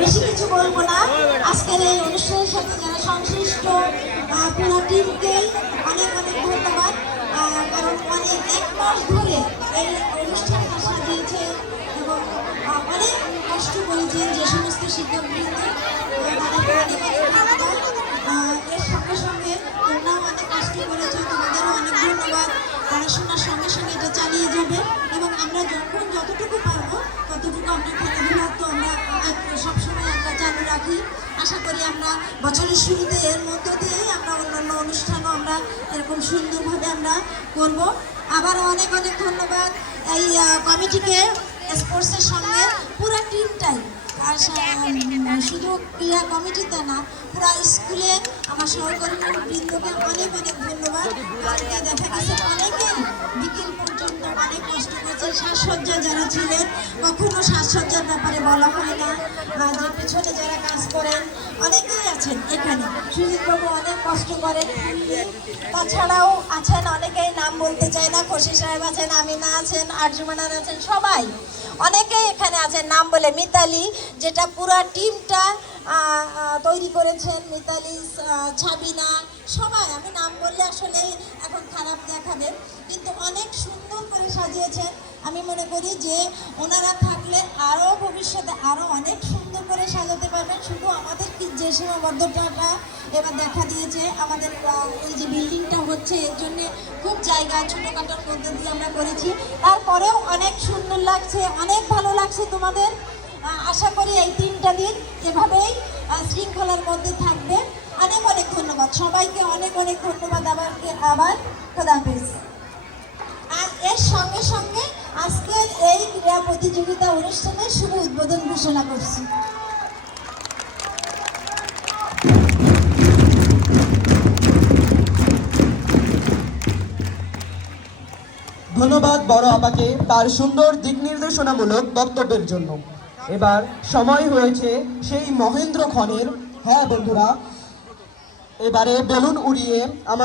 বেশি কিছু বলবো না। আজকের এই অনুষ্ঠানের সাথে যারা সংশ্লিষ্ট পুরো টিমকেই অনেক অনেক ধন্যবাদ। কারণ অনেক 1 মাস ধরে এই অনুষ্ঠানটা সাজিয়েছে এবং অনেক কষ্ট করেছেন যে সমস্ত শিক্ষকবৃন্দ, তাদেরকে অনেক অনেক ধন্যবাদ। এর সঙ্গে সঙ্গে তোমরাও অনেক কষ্ট করেছো, তোমাদেরও অনেক ধন্যবাদ। পড়াশোনার সঙ্গে সঙ্গে এটা চালিয়ে যাবে এবং আমরা যখন যতটুকু পারবো ততটুকু আমরা খেলাধুলা তো আমরা সবসময় আমরা চালু রাখি। আশা করি আমরা বছরের শুরুতে এর মধ্য দিয়েই আমরা অন্যান্য অনুষ্ঠানও আমরা এরকম সুন্দরভাবে আমরা করব। আবারও অনেক অনেক ধন্যবাদ এই কমিটিকে, স্পোর্টসের সঙ্গে পুরো টিমটাই। আর শুধু ক্রীড়া কমিটিতে না, পুরো স্কুলে আমার সহকর্মীবৃন্দকে অনেক অনেক ধন্যবাদ। কালকে দেখা গেছে অনেকেই বিকেল পর্যন্ত অনেক কষ্ট করছে। সাজসজ্জা যারা ছিলেন, কখনো সাজসজ্জার ব্যাপারে বলা হয় না, যে পিছনে যারা কাজ করেন অনেকেই আছেন এখানে। সুজিতবাবু অনেক কষ্ট করেন। তাছাড়াও আছেন অনেকেই, নাম বলতে চাই না, খুশি সাহেব আছেন, আমিনা আছেন, আরজুমানার আছেন, সবাই অনেকেই এখানে আছেন। নাম বলে মিতালি, যেটা পুরো টিমটা তৈরি করেছেন, মিতালি, ছাবিনা, সবাই। আমি নাম বললে আসলে এখন খারাপ দেখাবে, কিন্তু অনেক সুন্দর করে সাজিয়েছেন। আমি মনে করি যে ওনারা থাকলে আরও ভবিষ্যতে আরও অনেক সুন্দর করে সাজাতে পারবেন। শুধু আমাদের কি যে সীমাবদ্ধতাটা এবার দেখা দিয়েছে, আমাদের এই যে বিল্ডিংটা হচ্ছে এর জন্যে খুব জায়গা ছোটোখাটোর মধ্যে দিয়ে আমরা করেছি, তারপরেও অনেক সুন্দর লাগছে, অনেক ভালো লাগছে তোমাদের। আশা করি এই 3টা দিন এভাবেই শৃঙ্খলার মধ্যে থাকবে। অনেক অনেক ধন্যবাদ সবাইকে, অনেক অনেক ধন্যবাদ। আবার খোদাহাফেজ। আর এর সঙ্গে সঙ্গে আজকের এই ক্রীড়া প্রতিযোগিতা অনুষ্ঠানের শুভ উদ্বোধন ঘোষণা করছি। ধন্যবাদ বড় আপাকে তার সুন্দর দিক নির্দেশনামূলক বক্তব্যের জন্য। এবার সময় হয়েছে সেই মহেন্দ্র ক্ষণের। হ্যাঁ বন্ধুরা, এবারে বেলুন উড়িয়ে আমাদের